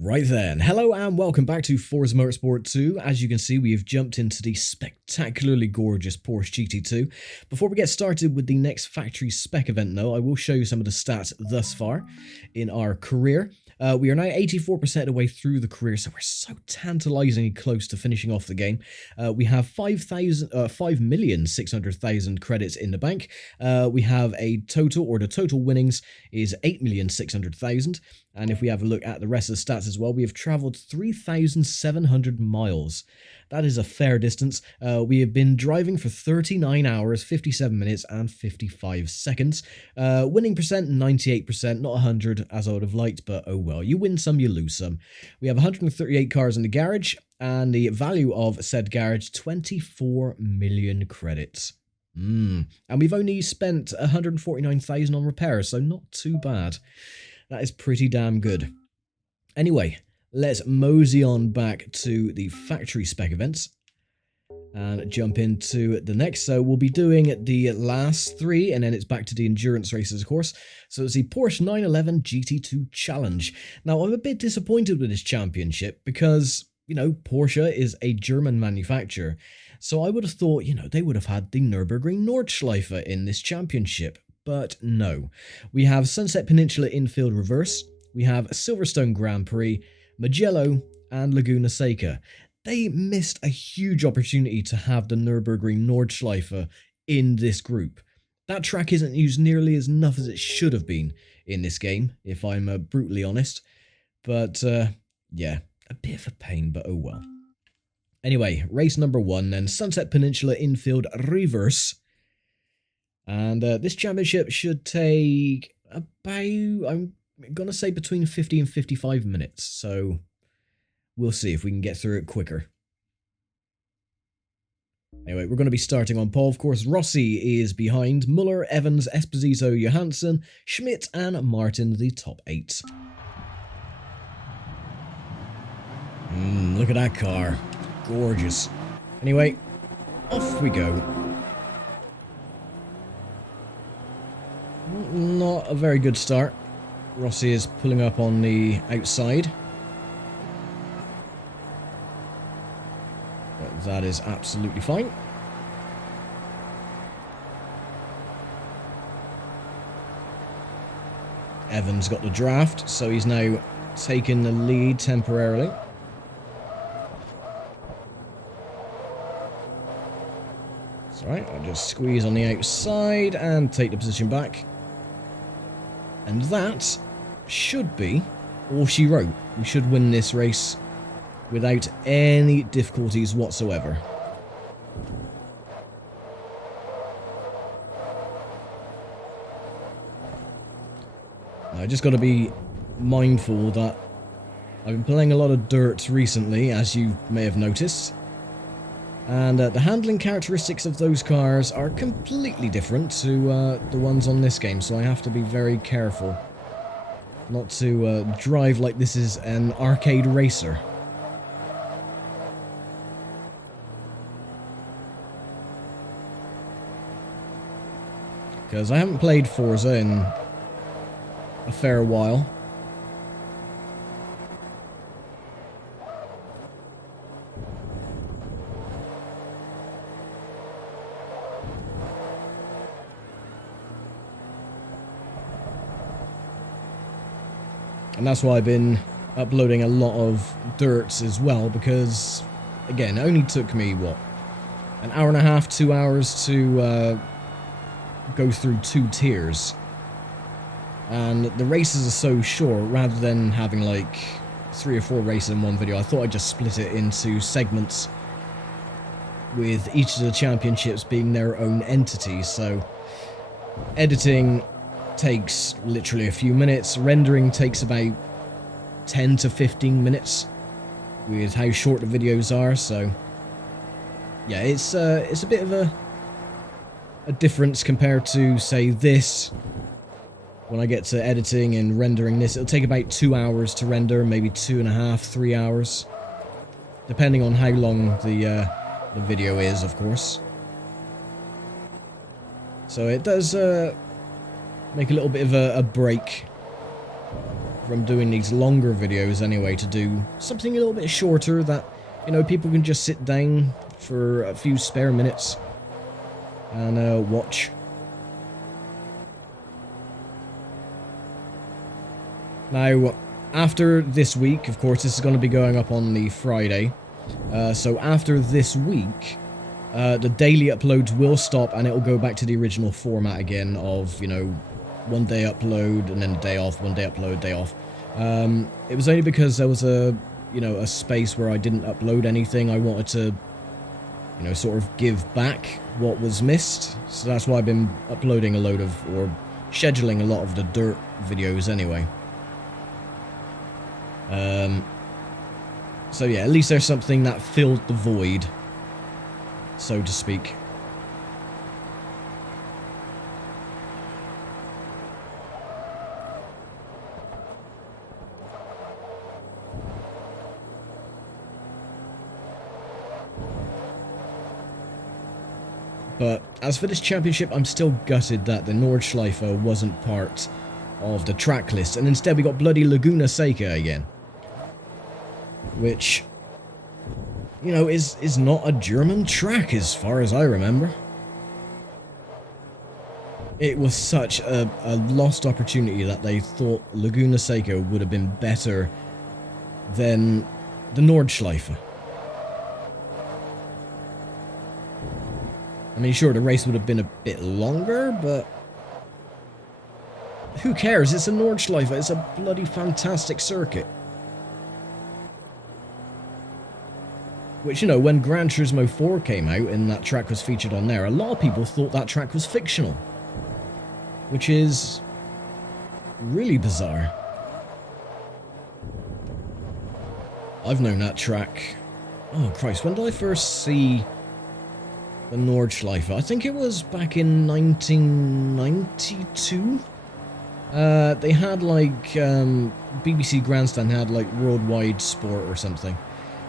Right then, hello and welcome back to Forza Motorsport 2. As you can see, we have jumped into the spectacularly gorgeous Porsche GT2. Before we get started with the next Factory-Spec event though, I will show you some of the stats thus far in our career. We are now 84% of the way through the career, so we're so tantalizingly close to finishing off the game. We have 5,600,000 credits in the bank. We have a total, or the total winnings is 8,600,000. And if we have a look at the rest of the stats as well, we have travelled 3,700 miles. That is a fair distance. We have been driving for 39 hours, 57 minutes and 55 seconds. Winning percent, 98%, not 100 as I would have liked, but oh well. You win some, you lose some. We have 138 cars in the garage, and the value of said garage, 24 million credits. And we've only spent 149,000 on repairs, so not too bad. That is pretty damn good. Anyway, let's mosey on back to the factory spec events and jump into the next. So we'll be doing the last three, and then it's back to the endurance races, of course. So it's the Porsche 911 GT2 Challenge. Now, I'm a bit disappointed with this championship because, you know, Porsche is a German manufacturer. So I would have thought, you know, they would have had the Nürburgring Nordschleife in this championship. But no, we have Sunset Peninsula Infield Reverse, we have Silverstone Grand Prix, Mugello, and Laguna Seca. They missed a huge opportunity to have the Nürburgring Nordschleife in this group. That track isn't used nearly as enough as it should have been in this game, if I'm brutally honest. But yeah, a bit of a pain, but oh well. Anyway, race number one then, Sunset Peninsula Infield Reverse. And this championship should take about, I'm going to say between 50 and 55 minutes. So we'll see if we can get through it quicker. Anyway, we're going to be starting on pole. Of course, Rossi is behind. Muller, Evans, Esposito, Johansson, Schmidt, and Martin, the top 8. Look at that car. Gorgeous. Anyway, off we go. Not a very good start. Rossi is pulling up on the outside. But that is absolutely fine. Evans got the draft, so he's now taken the lead temporarily. It's alright, I'll just squeeze on the outside and take the position back. And that should be all she wrote. We should win this race without any difficulties whatsoever. Now, I just got to be mindful that I've been playing a lot of dirt recently, as you may have noticed. And the handling characteristics of those cars are completely different to the ones on this game, so I have to be very careful not to drive like this is an arcade racer. Because I haven't played Forza in a fair while. And that's why I've been uploading a lot of dirts as well, because, again, it only took me, what, an hour and a half, 2 hours to go through 2 tiers. And the races are so short, rather than having like 3 or 4 races in one video, I thought I'd just split it into segments with each of the championships being their own entity. So editing takes literally a few minutes. Rendering takes about 10 to 15 minutes with how short the videos are. So yeah, it's a bit of a difference compared to, say, this. When I get to editing and rendering this, it'll take about 2 hours to render, maybe 2.5, 3 hours, depending on how long the video is, of course. So it does make a little bit of a break from doing these longer videos anyway to do something a little bit shorter that, you know, people can just sit down for a few spare minutes and watch. Now, after this week, of course, this is going to be going up on the Friday. So after this week, the daily uploads will stop and it'll go back to the original format again of, you know, one day upload and then a day off, one day upload, day off. It was only because there was a space where I didn't upload anything. I wanted to, you know, sort of give back what was missed. So that's why I've been uploading or scheduling a lot of the dirt videos anyway. So yeah, at least there's something that filled the void, so to speak. But as for this championship, I'm still gutted that the Nordschleife wasn't part of the track list, and instead we got bloody Laguna Seca again. Which, you know, is not a German track as far as I remember. It was such a lost opportunity that they thought Laguna Seca would have been better than the Nordschleife. I mean, sure, the race would have been a bit longer, but who cares? It's a Nordschleife. It's a bloody fantastic circuit. Which, you know, when Gran Turismo 4 came out and that track was featured on there, a lot of people thought that track was fictional. Which is really bizarre. I've known that track. Oh, Christ, when did I first see the Nordschleife? I think it was back in 1992. They had like BBC Grandstand had like Worldwide Sport or something,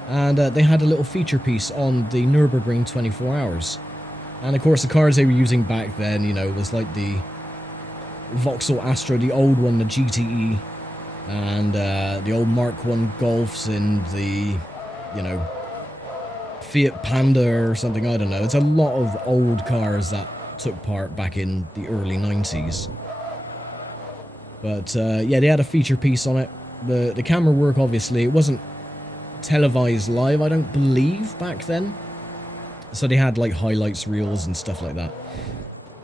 and they had a little feature piece on the Nürburgring 24 Hours. And of course, the cars they were using back then, you know, was like the Vauxhall Astra, the old one, the GTE, and the old Mark 1 Golfs and the, you know, Fiat Panda or something, I don't know. It's a lot of old cars that took part back in the early 90s. But yeah, they had a feature piece on it. The camera work, obviously, it wasn't televised live, I don't believe, back then. So they had like highlights reels and stuff like that.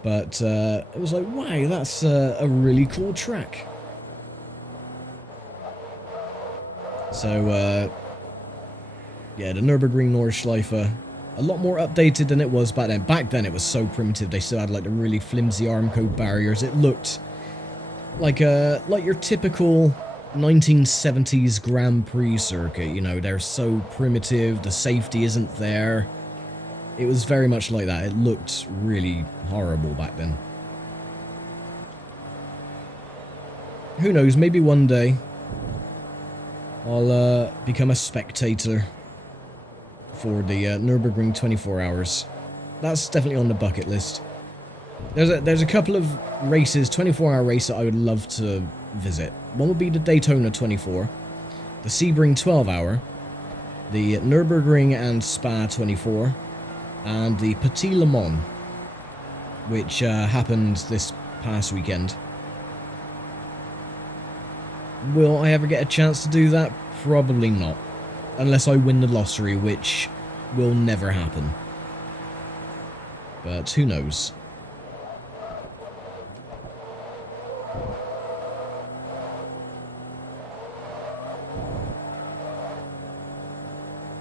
But it was like, wow, that's a really cool track. So yeah, the Nürburgring Nordschleife, a lot more updated than it was back then. Back then it was so primitive. They still had like the really flimsy Armco barriers. It looked like your typical 1970s Grand Prix circuit. You know, they're so primitive. The safety isn't there. It was very much like that. It looked really horrible back then. Who knows? Maybe one day I'll become a spectator for the Nürburgring 24 Hours. That's definitely on the bucket list. There's a couple of races, 24-hour race that I would love to visit. One would be the Daytona 24, the Sebring 12-hour, the Nürburgring and Spa 24, and the Petit Le Mans, which happened this past weekend. Will I ever get a chance to do that? Probably not. Unless I win the lottery, which will never happen. But who knows?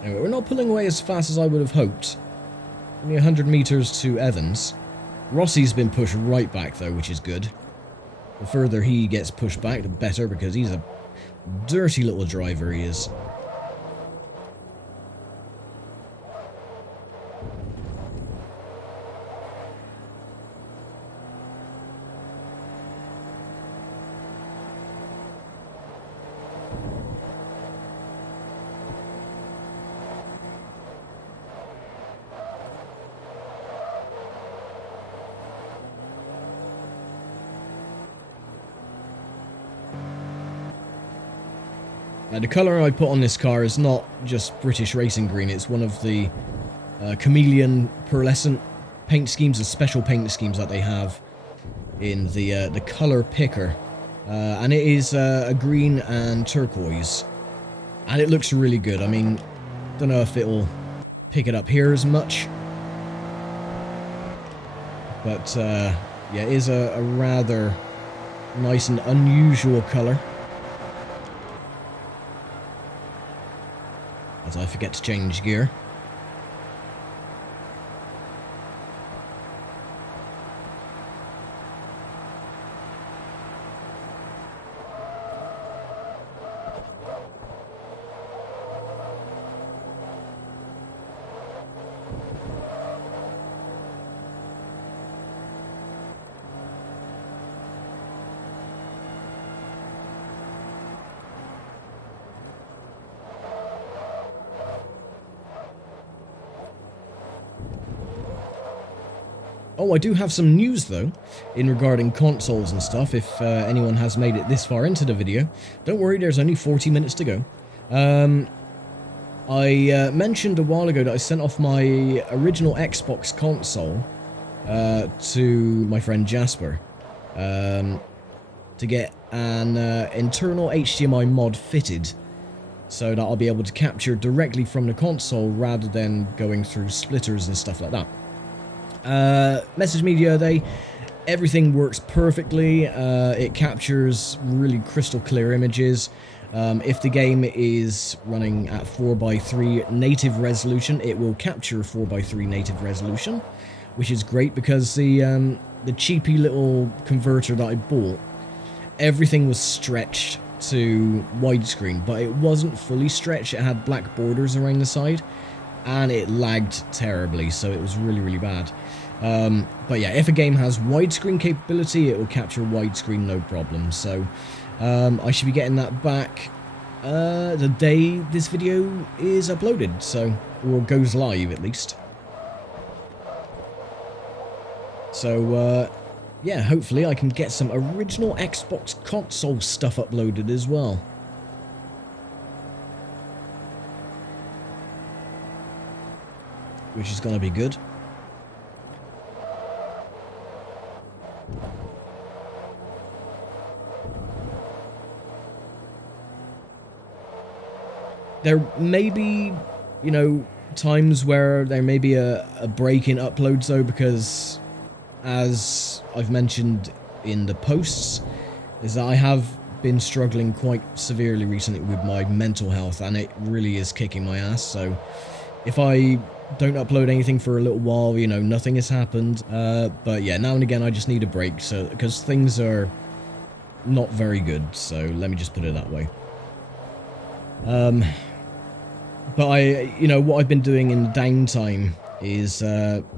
Anyway, we're not pulling away as fast as I would have hoped. Only 100 meters to Evans. Rossi's been pushed right back though, which is good. The further he gets pushed back, the better, because he's a dirty little driver, he is. Now, the colour I put on this car is not just British racing green, it's one of the chameleon pearlescent paint schemes, the special paint schemes that they have in the colour picker. And it is a green and turquoise. And it looks really good. I mean, don't know if it'll pick it up here as much. But, yeah, it is a rather nice and unusual colour. As I forget to change gear. Oh, I do have some news, though, in regarding consoles and stuff, if anyone has made it this far into the video. Don't worry, there's only 40 minutes to go. I mentioned a while ago that I sent off my original Xbox console to my friend Jasper to get an internal HDMI mod fitted so that I'll be able to capture directly from the console rather than going through splitters and stuff like that. Message me the other day, everything works perfectly, it captures really crystal clear images. If the game is running at 4:3 native resolution, it will capture 4:3 native resolution, which is great because the cheapy little converter that I bought, everything was stretched to widescreen, but it wasn't fully stretched, it had black borders around the side, and it lagged terribly, so it was really, really bad. But yeah, if a game has widescreen capability, it will capture widescreen no problem. So I should be getting that back the day this video is uploaded, so, or goes live at least. So yeah, hopefully I can get some original Xbox console stuff uploaded as well. Which is going to be good. There may be, you know, times where there may be a break in uploads though, because as I've mentioned in the posts, is that I have been struggling quite severely recently with my mental health, and it really is kicking my ass. So if I don't upload anything for a little while, you know, nothing has happened. But yeah, now and again I just need a break, so because things are not very good, so let me just put it that way. But you know, what I've been doing in downtime is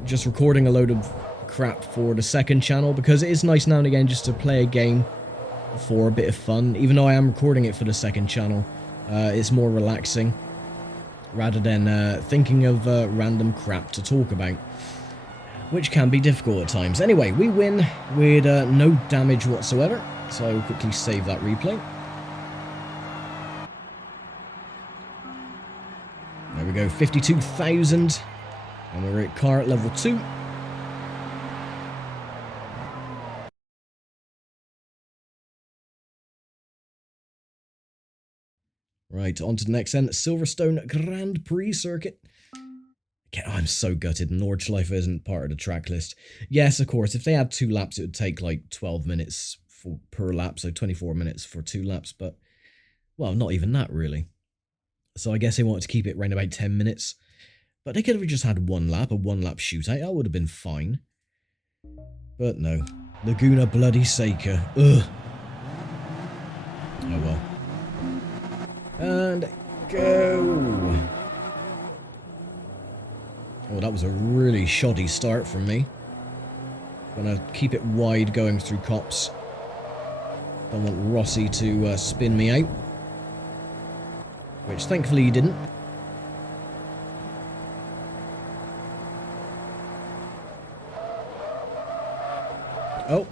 just recording a load of crap for the second channel, because it is nice now and again just to play a game for a bit of fun. Even though I am recording it for the second channel, it's more relaxing rather than thinking of random crap to talk about, which can be difficult at times. Anyway, we win with no damage whatsoever, so I will quickly save that replay. There we go, 52,000, and we're at car at level 2. Right, on to the next end, Silverstone Grand Prix circuit. I'm so gutted Nordschleife isn't part of the track list. Yes, of course, if they had 2 laps, it would take like 12 minutes per lap, so 24 minutes for 2 laps, but, well, not even that, really. So I guess they wanted to keep it around about 10 minutes. But they could have just had 1 lap, a 1-lap shootout. That would have been fine. But no. Laguna bloody Seca. Ugh. Oh well. And go! Oh, that was a really shoddy start from me. Gonna keep it wide going through cops. Don't want Rossi to spin me out. Which thankfully he didn't. Oh.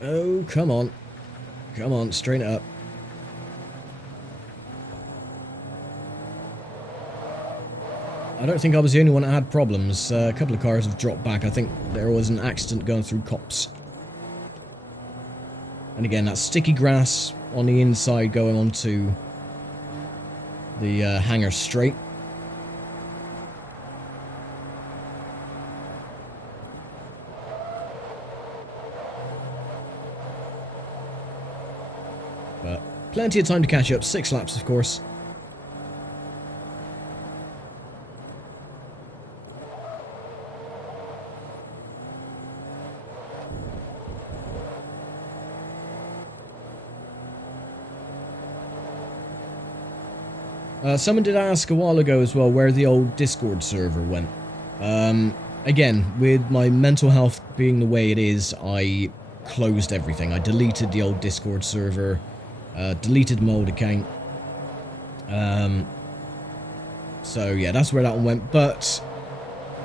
Oh, come on. Come on, straighten it up. I don't think I was the only one that had problems. A couple of cars have dropped back. I think there was an accident going through cops. And again, that sticky grass on the inside going onto the hangar straight. But plenty of time to catch up. 6 laps, of course. Someone did ask a while ago as well where the old Discord server went. Again, with my mental health being the way it is, I closed everything. I deleted the old Discord server, deleted my old account. So yeah, that's where that one went. But,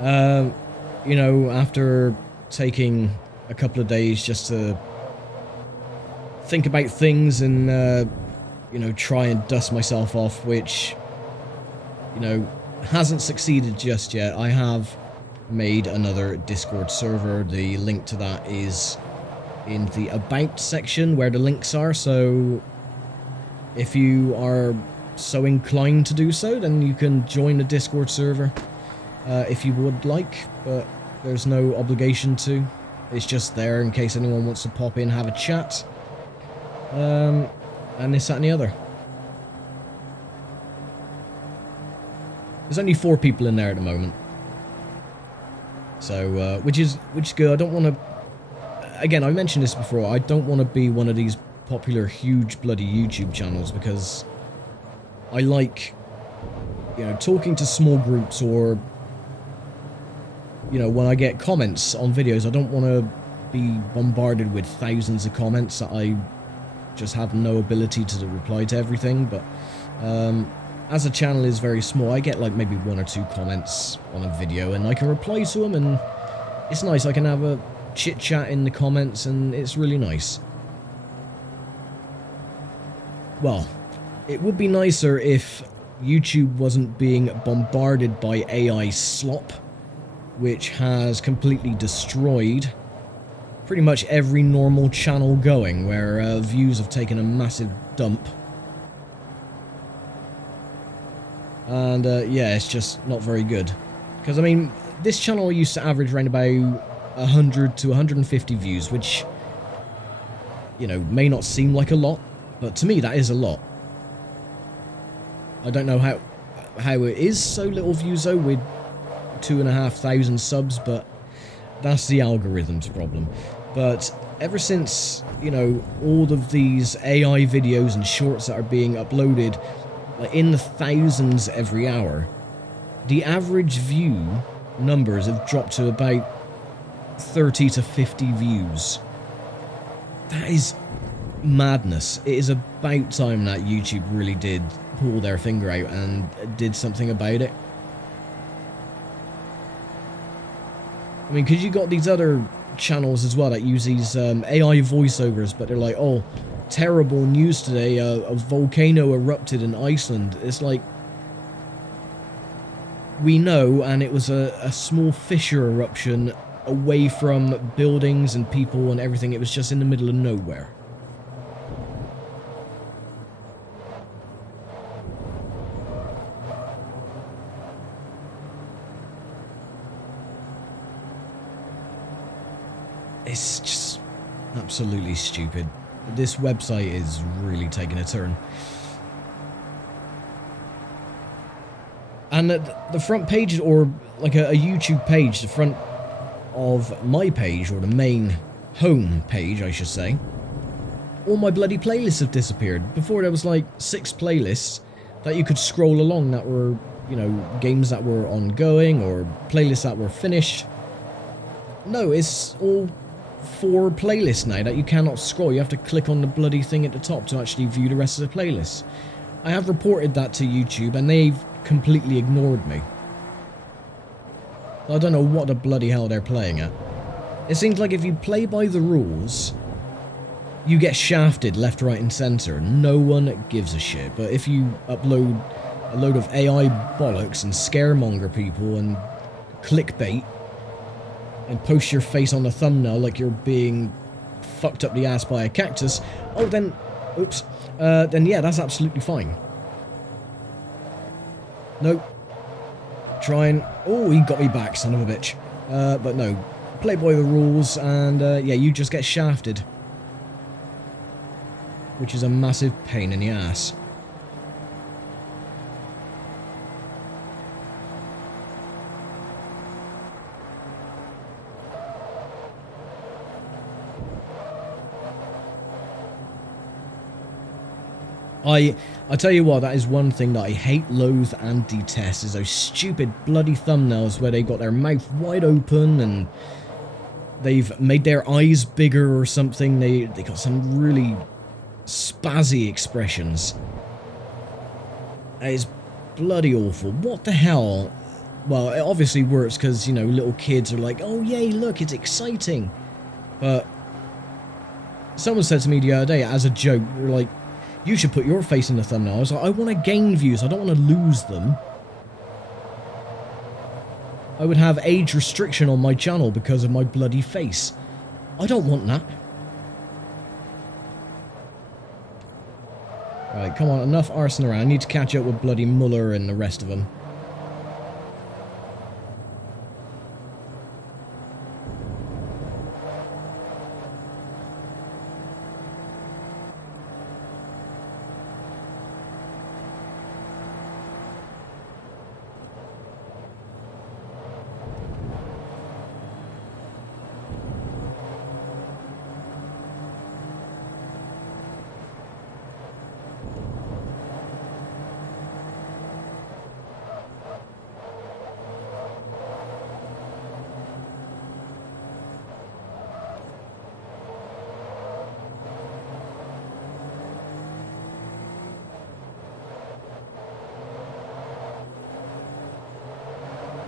you know, after taking a couple of days just to think about things and, you know, try and dust myself off, which, you know, hasn't succeeded just yet. I have made another Discord server. The link to that is in the About section where the links are, so if you are so inclined to do so, then you can join the Discord server if you would like, but there's no obligation to. It's just there in case anyone wants to pop in, have a chat. And this, that, and the other. There's only 4 people in there at the moment. So, which is good. I don't want to... Again, I mentioned this before. I don't want to be one of these popular, huge, bloody YouTube channels because I like, you know, talking to small groups or, you know, when I get comments on videos, I don't want to be bombarded with thousands of comments that I just have no ability to reply to everything. But as the channel is very small, I get like maybe 1 or 2 comments on a video and I can reply to them, and it's nice. I can have a chit chat in the comments and it's really nice. Well, it would be nicer if YouTube wasn't being bombarded by AI slop, which has completely destroyed pretty much every normal channel going, where views have taken a massive dump. And yeah, it's just not very good. Because, I mean, this channel used to average around about 100 to 150 views, which, you know, may not seem like a lot, but to me that is a lot. I don't know how it is so little views though with 2,500 subs, but that's the algorithm's problem. But ever since, you know, all of these AI videos and shorts that are being uploaded, like in the thousands every hour, the average view numbers have dropped to about 30 to 50 views. That is madness. It is about time that YouTube really did pull their finger out and did something about it. I mean, because you got these other channels as well that use these AI voiceovers, but they're like, oh, terrible news today, a volcano erupted in Iceland. It's like, we know, and it was a small fissure eruption away from buildings and people and everything. It was just in the middle of nowhere. It's just absolutely stupid. This website is really taking a turn. And the front page, or like a YouTube page, the front of my page, or the main home page, I should say, all my bloody playlists have disappeared. Before there was like 6 playlists that you could scroll along that were, you know, games that were ongoing or playlists that were finished. No, it's all 4 playlists now that you cannot scroll. You have to click on the bloody thing at the top to actually view the rest of the playlist. I have reported that to YouTube and they've completely ignored me. I don't know what the bloody hell they're playing at. It seems like if you play by the rules, you get shafted left, right and centre. No one gives a shit. But if you upload a load of AI bollocks and scaremonger people and clickbait and post your face on the thumbnail like you're being fucked up the ass by a cactus, oh then, oops, then yeah, that's absolutely fine. Nope. Trying, oh, he got me back, son of a bitch. But no, play by the rules and yeah, you just get shafted. Which is a massive pain in the ass. I tell you what, that is one thing that I hate, loathe, and detest, is those stupid bloody thumbnails where they got their mouth wide open and they've made their eyes bigger or something. They got some really spazzy expressions. It is bloody awful. What the hell? Well, it obviously works because, you know, little kids are like, oh yay, look, it's exciting. But someone said to me the other day as a joke, they're like, you should put your face in the thumbnail. I was like, I want to gain views, I don't want to lose them. I would have age restriction on my channel because of my bloody face. I don't want that. Right, come on, enough arsing around. I need to catch up with bloody Muller and the rest of them.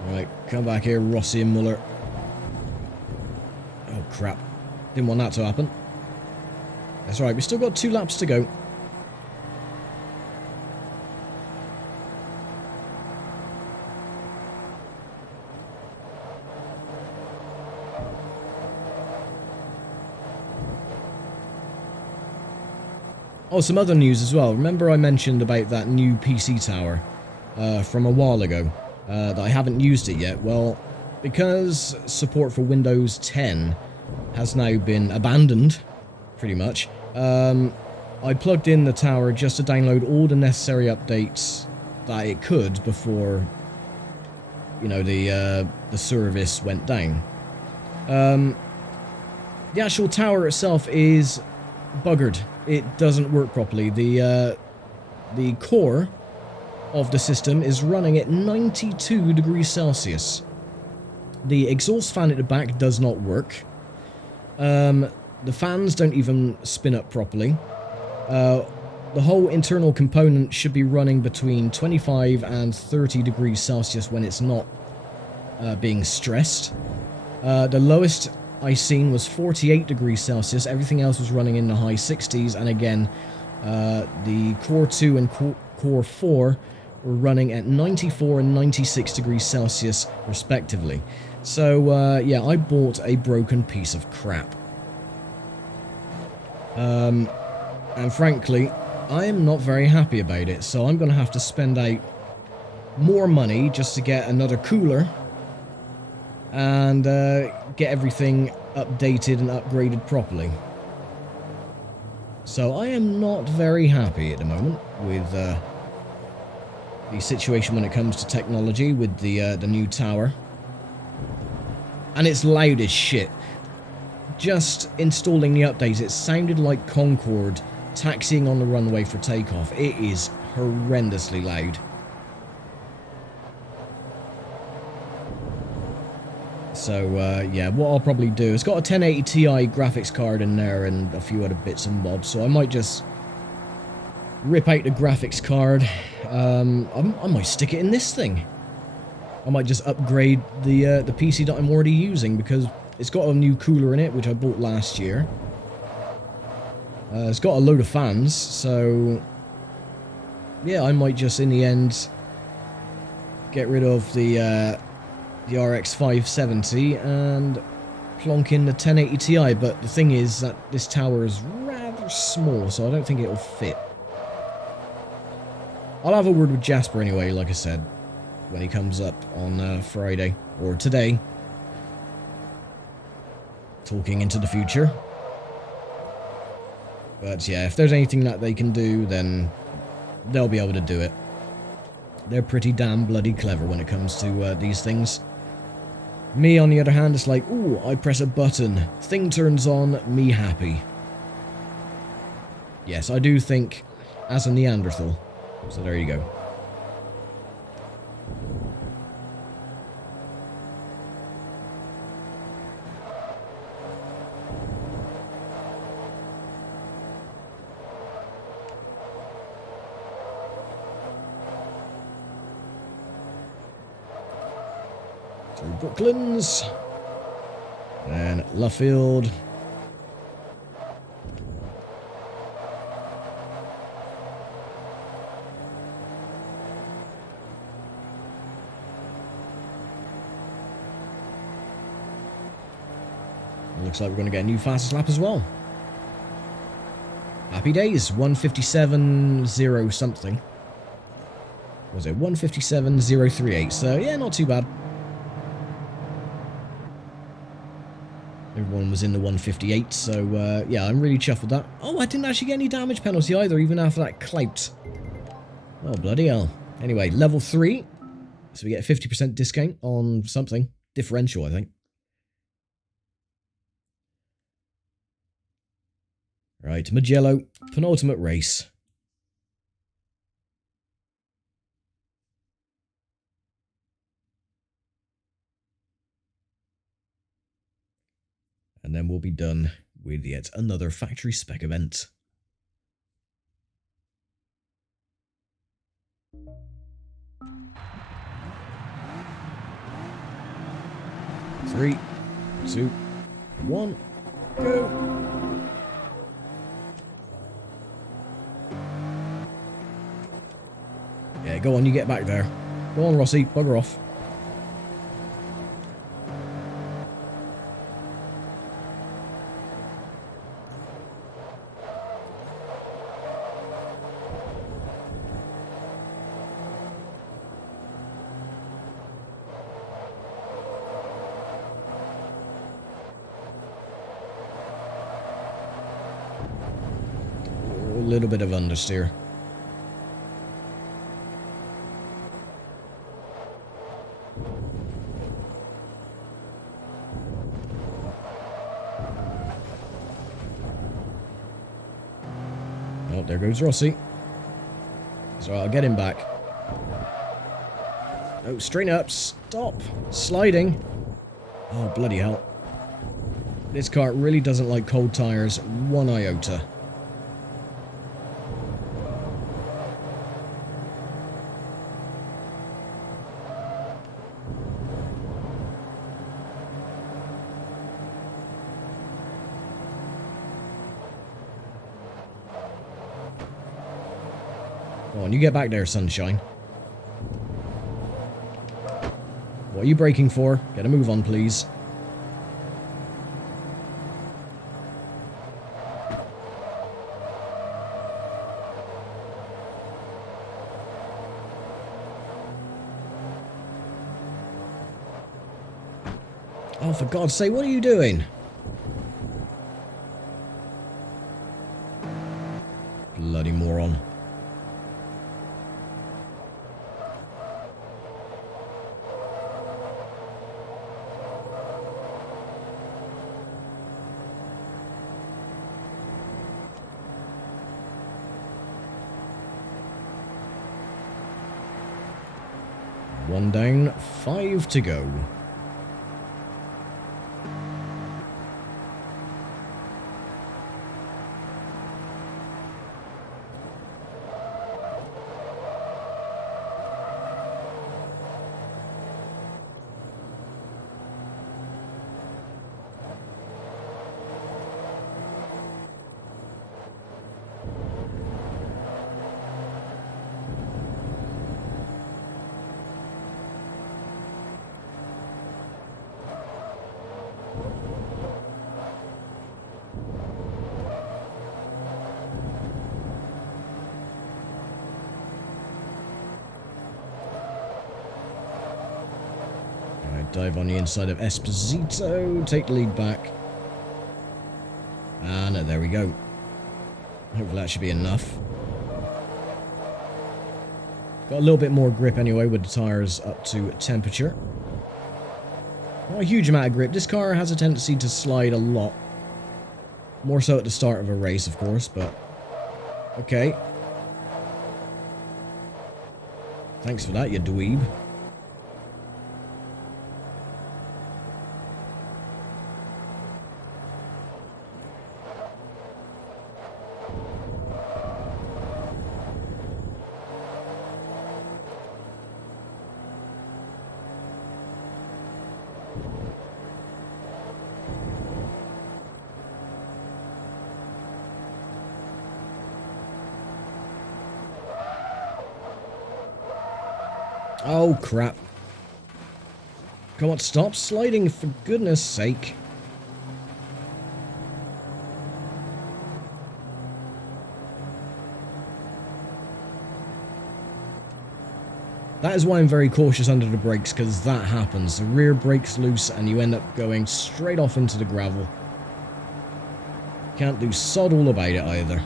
Right, come back here, Rossi and Muller. Oh, crap. Didn't want that to happen. That's right, we've still got 2 laps to go. Oh, some other news as well. Remember I mentioned about that new PC tower from a while ago? That I haven't used it yet. Well, because support for Windows 10 has now been abandoned, pretty much, I plugged in the tower just to download all the necessary updates that it could before, you know, the service went down. The actual tower itself is buggered. It doesn't work properly. The core of the system is running at 92 degrees Celsius. The exhaust fan at the back does not work. The fans don't even spin up properly. The whole internal component should be running between 25 and 30 degrees Celsius when it's not being stressed. The lowest I seen was 48 degrees Celsius. Everything else was running in the high 60s, and again, the Core 2 and Core 4 were running at 94 and 96 degrees Celsius respectively. So yeah, I bought a broken piece of crap. And frankly, I am not very happy about it, so I'm going to have to spend out more money just to get another cooler and get everything updated and upgraded properly. So I am not very happy at the moment with the situation when it comes to technology with the new tower. And it's loud as shit. Just installing the updates, it sounded like Concorde taxiing on the runway for takeoff. It is horrendously loud. So yeah, what I'll probably do, it's got a 1080 Ti graphics card in there and a few other bits and bobs, so I might just rip out the graphics card. I might stick it in this thing. I might just upgrade the PC that I'm already using, because it's got a new cooler in it, which I bought last year. It's got a load of fans, so yeah, I might just in the end get rid of the RX 570 and plonk in the 1080 Ti, but the thing is that this tower is rather small, so I don't think it'll fit. I'll have a word with Jasper anyway, like I said, when he comes up on Friday, or today. Talking into the future. But yeah, if there's anything that they can do, then they'll be able to do it. They're pretty damn bloody clever when it comes to these things. Me, on the other hand, it's like, ooh, I press a button, thing turns on, me happy. Yes, I do think as a Neanderthal. So there you go. Through Brooklands. And Luffield. Looks like we're going to get a new fastest lap as well. Happy days. 157.0 something. Was it 157.038? So yeah, not too bad. Everyone was in the 158, so yeah, I'm really chuffed with that. Oh, I didn't actually get any damage penalty either, even after that clout. Oh, bloody hell. Anyway, level 3. So we get a 50% discount on something. Differential, I think. Right, Mugello, penultimate race. And then we'll be done with yet another factory spec event. Three, two, one, go! Yeah, go on, you get back there. Go on, Rossi, bugger off. A little bit of understeer. Oh, there goes Rossi. So I'll get him back. Oh, straighten up. Stop. Sliding. Oh, bloody hell. This car really doesn't like cold tyres one iota. Come on, you get back there, sunshine. What are you braking for? Get a move on, please. Oh, for God's sake, what are you doing? Bloody moron. One down, 5 to go. Dive on the inside of Esposito. Take the lead back. And there we go. Hopefully that should be enough. Got a little bit more grip anyway with the tyres up to temperature. Not a huge amount of grip. This car has a tendency to slide a lot. More so at the start of a race, of course, but... Okay. Thanks for that, you dweeb. Oh, crap. Come on, stop sliding, for goodness sake. That is why I'm very cautious under the brakes, because that happens. The rear brake's loose and you end up going straight off into the gravel. Can't do sod all about it either.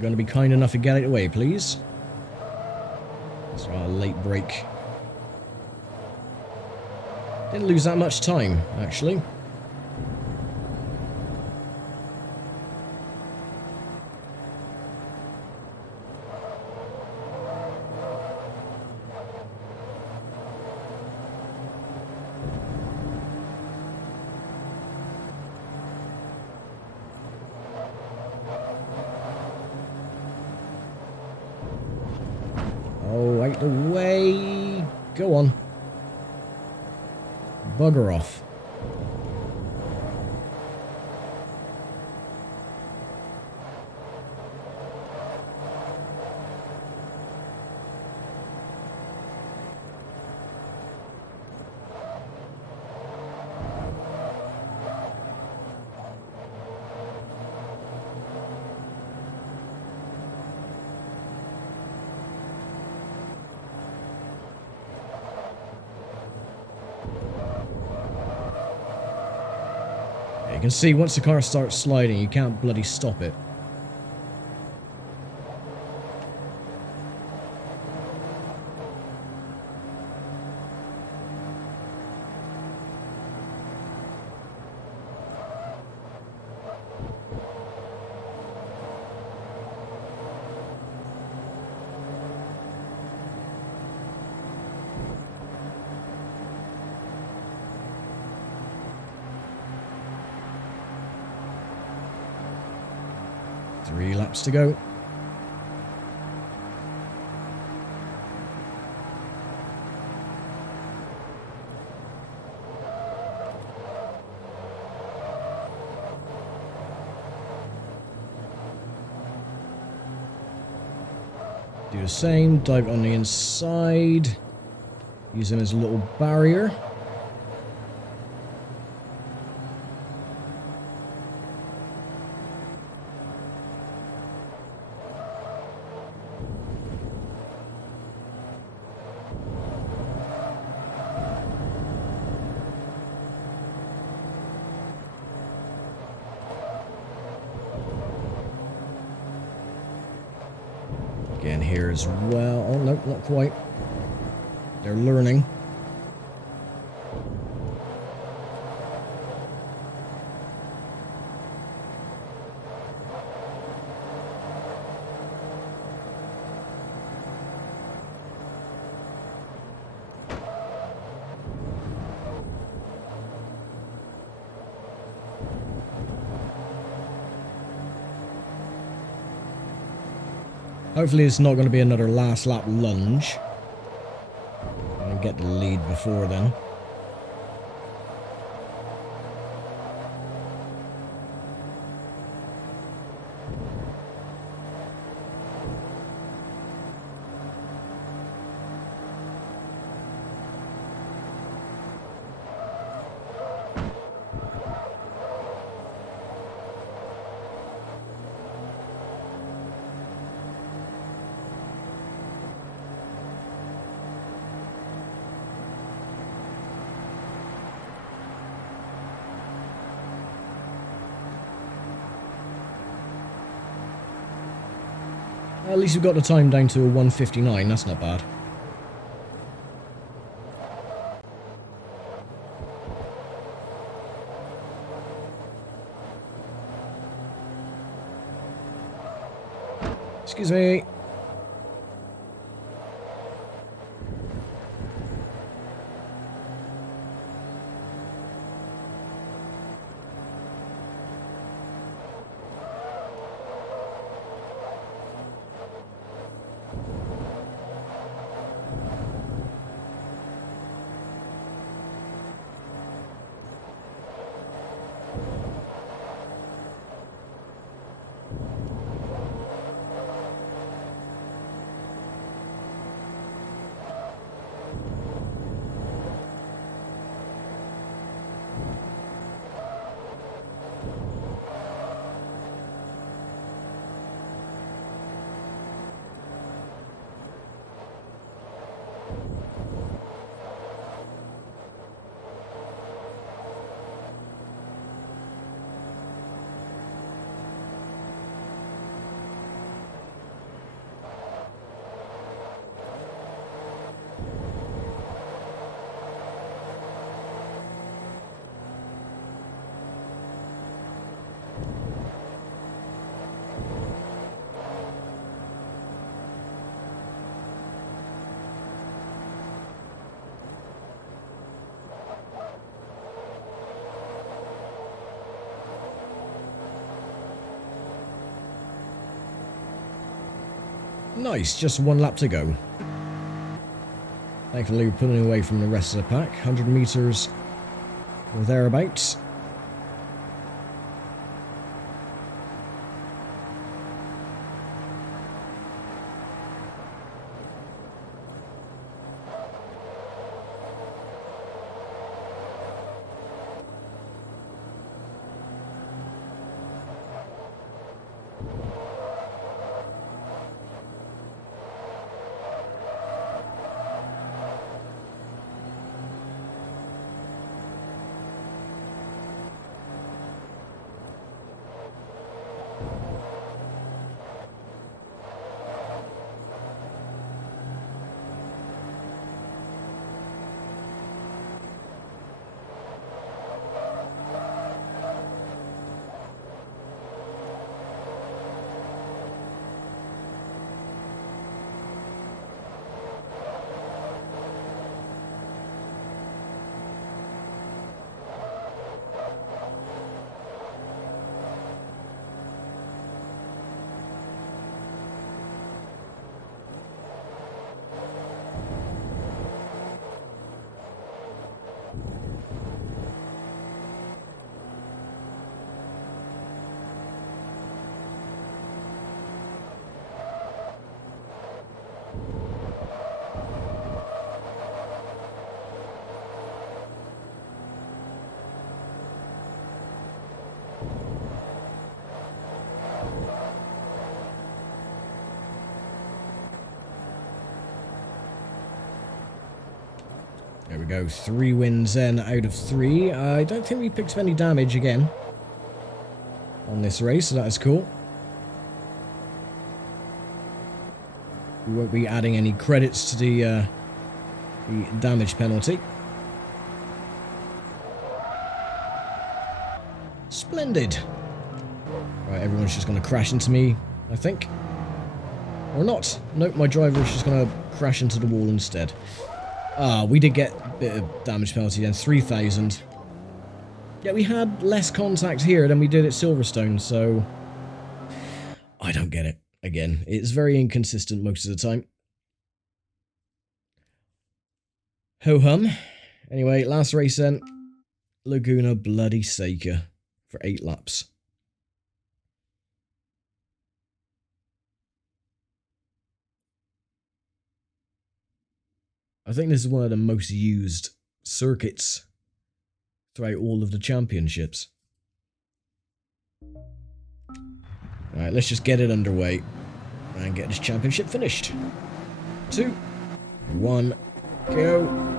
Going to be kind enough to get it away, please. That's our late break. Didn't lose that much time, actually. Oh, out the way. Go on. Bugger off. You can see once the car starts sliding, you can't bloody stop it. Three laps to go. Do the same, dive on the inside. Use him as a little barrier. Again here as well. Oh, no, not quite. They're learning. Hopefully it's not going to be another last lap lunge. I'll get the lead before then. At least we've got the time down to a 1:59, that's not bad. Excuse me. Nice, just one lap to go. Thankfully, we're pulling away from the rest of the pack. 100 meters or thereabouts. There we go, 3 wins then out of 3. I don't think we picked up any damage again on this race, so that is cool. We won't be adding any credits to the damage penalty. Splendid. Right, everyone's just going to crash into me, I think. Or not. Nope, my driver is just going to crash into the wall instead. Ah, we did get a bit of damage penalty then, 3,000. Yeah, we had less contact here than we did at Silverstone, so I don't get it. Again, it's very inconsistent most of the time. Ho-hum. Anyway, last race then. Laguna bloody Seca for 8 laps. I think this is one of the most used circuits throughout all of the championships. Alright, let's just get it underway and get this championship finished. 2, 1, go.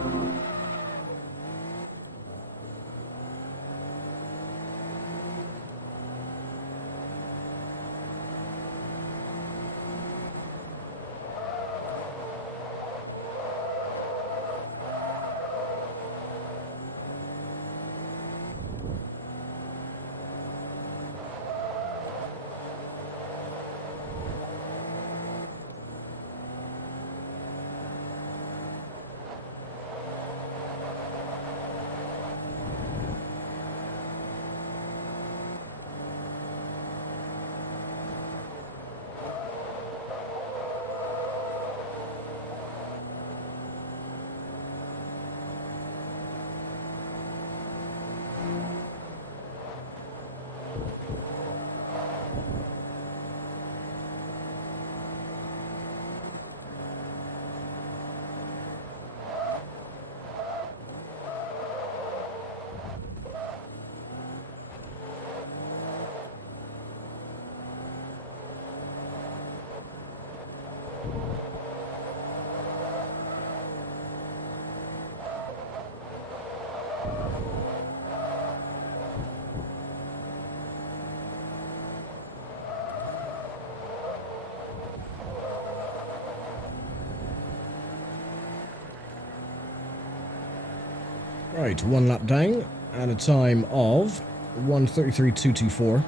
Right, one lap down at a time of 1:33.224.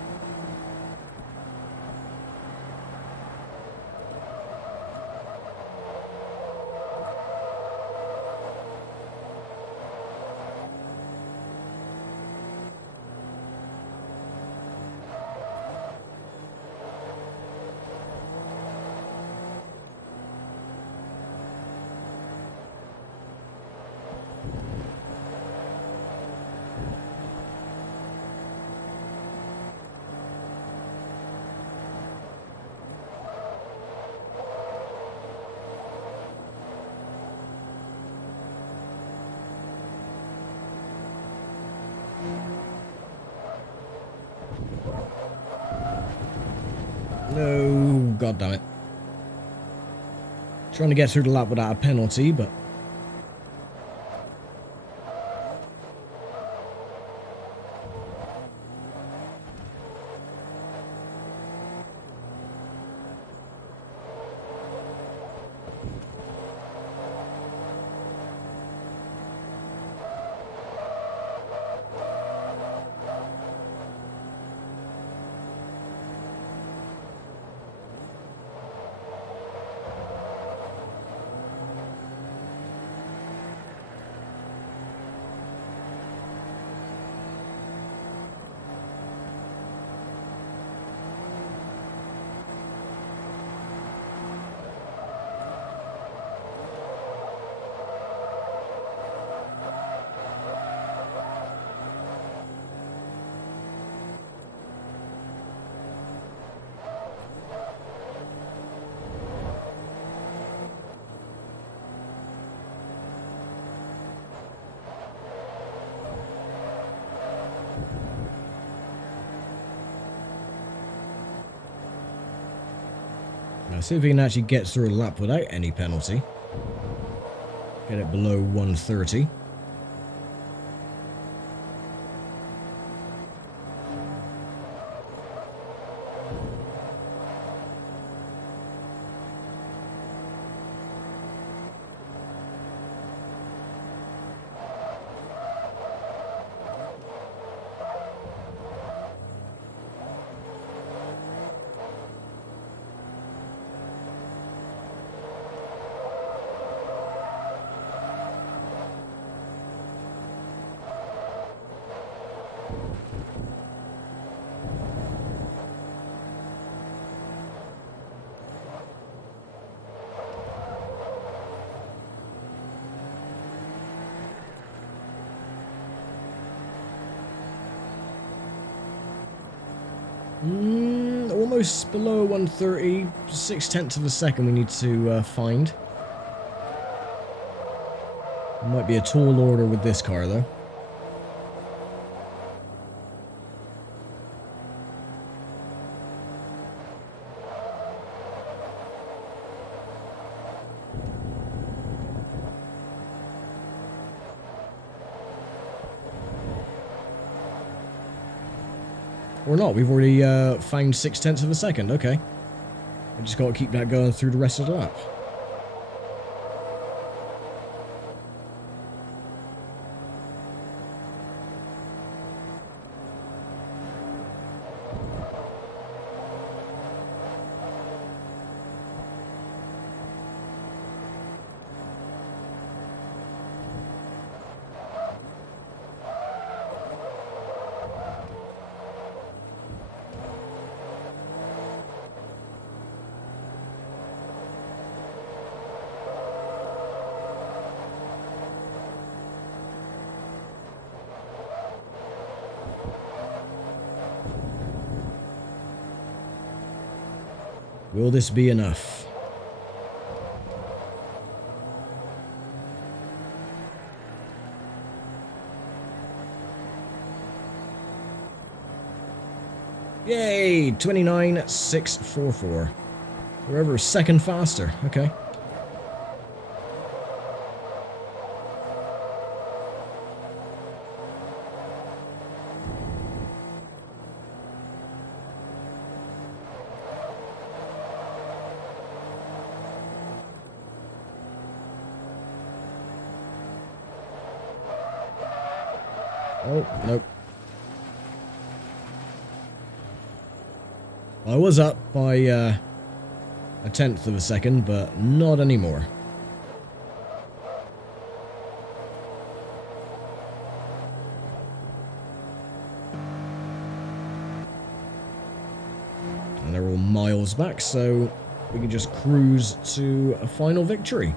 No, god damn it. Trying to get through the lap without a penalty, but let's see if we can actually get through a lap without any penalty. Get it below 1:30. Almost below 1:30, 6/10 of a second we need to find. Might be a tall order with this car though. Or not, we've already found 6/10 of a second, okay. I just got to keep that going through the rest of the lap. Will this be enough? Yay! 29.644. We're over a second faster. Okay. Oh, nope. I was up by a tenth of a second, but not anymore. And they're all miles back, so we can just cruise to a final victory.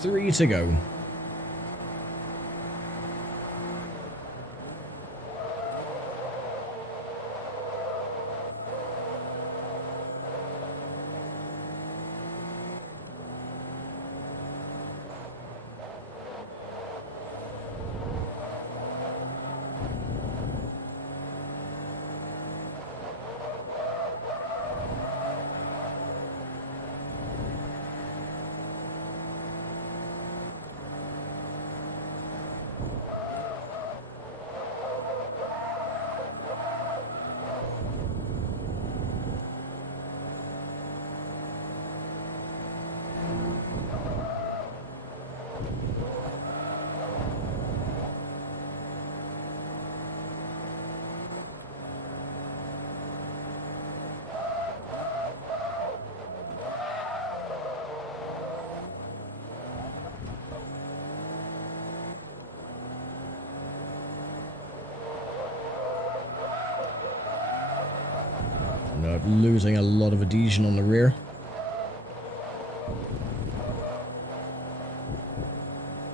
Three to go. Losing a lot of adhesion on the rear.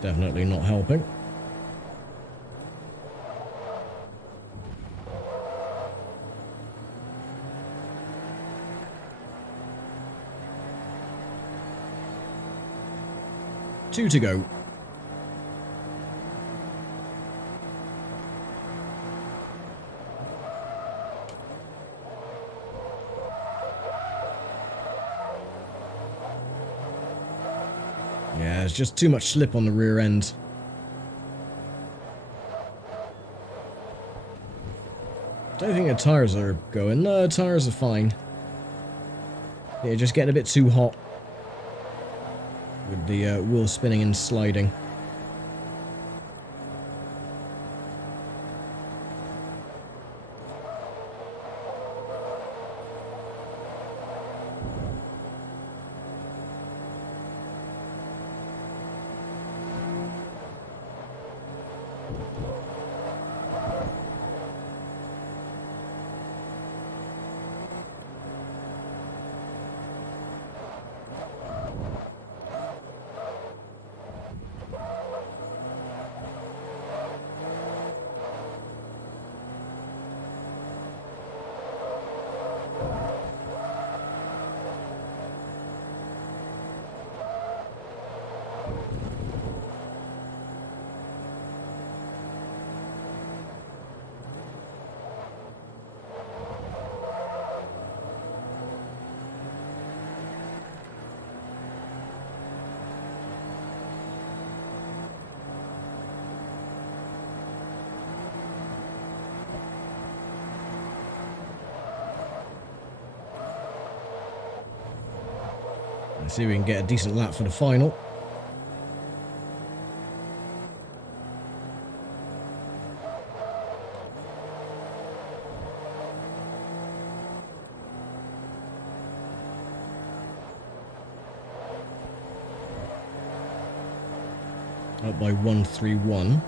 Definitely not helping. Two to go. Yeah, there's just too much slip on the rear end. Don't think the tyres are going. No, tyres are fine. Yeah, just getting a bit too hot with the wheel spinning and sliding. Let's see if we can get a decent lap for the final. Up by 131.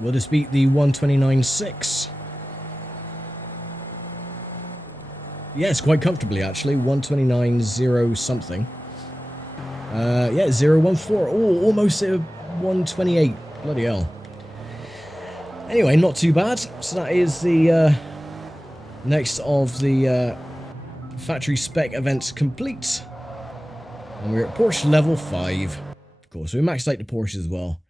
Will this beat the 129.6? Yes, quite comfortably actually. 129.0 something. Yeah, 014. Oh, almost a 128. Bloody hell. Anyway, not too bad. So that is the next of the factory spec events complete. And we're at Porsche level 5. Of course, we maxed out the Porsche as well.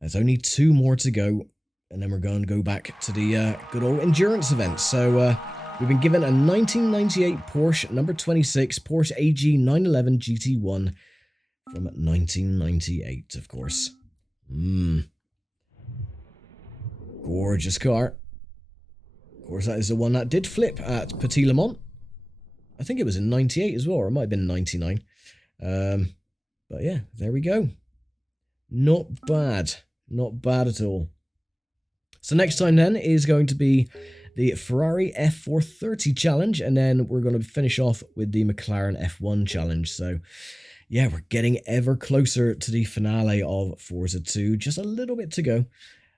There's only 2 more to go. And then we're going to go back to the good old endurance event. So we've been given a 1998 Porsche number 26 Porsche AG 911 GT1 from 1998, of course. Gorgeous car. Of course, that is the one that did flip at Petit Le Mans. I think it was in 98 as well, or it might have been 99. But yeah, there we go. Not bad. Not bad at all. So next time then is going to be the Ferrari F430 challenge, and then we're going to finish off with the McLaren F1 challenge. So yeah, we're getting ever closer to the finale of Forza 2. Just a little bit to go,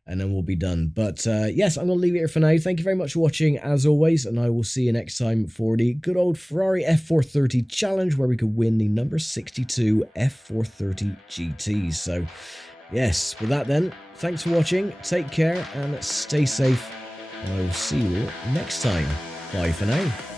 and then we'll be done. But yes, I'm going to leave it here for now. Thank you very much for watching, as always, and I will see you next time for the good old Ferrari F430 challenge, where we could win the number 62 F430 GT. So yes, with that then, thanks for watching, take care, and stay safe, and I will see you all next time. Bye for now.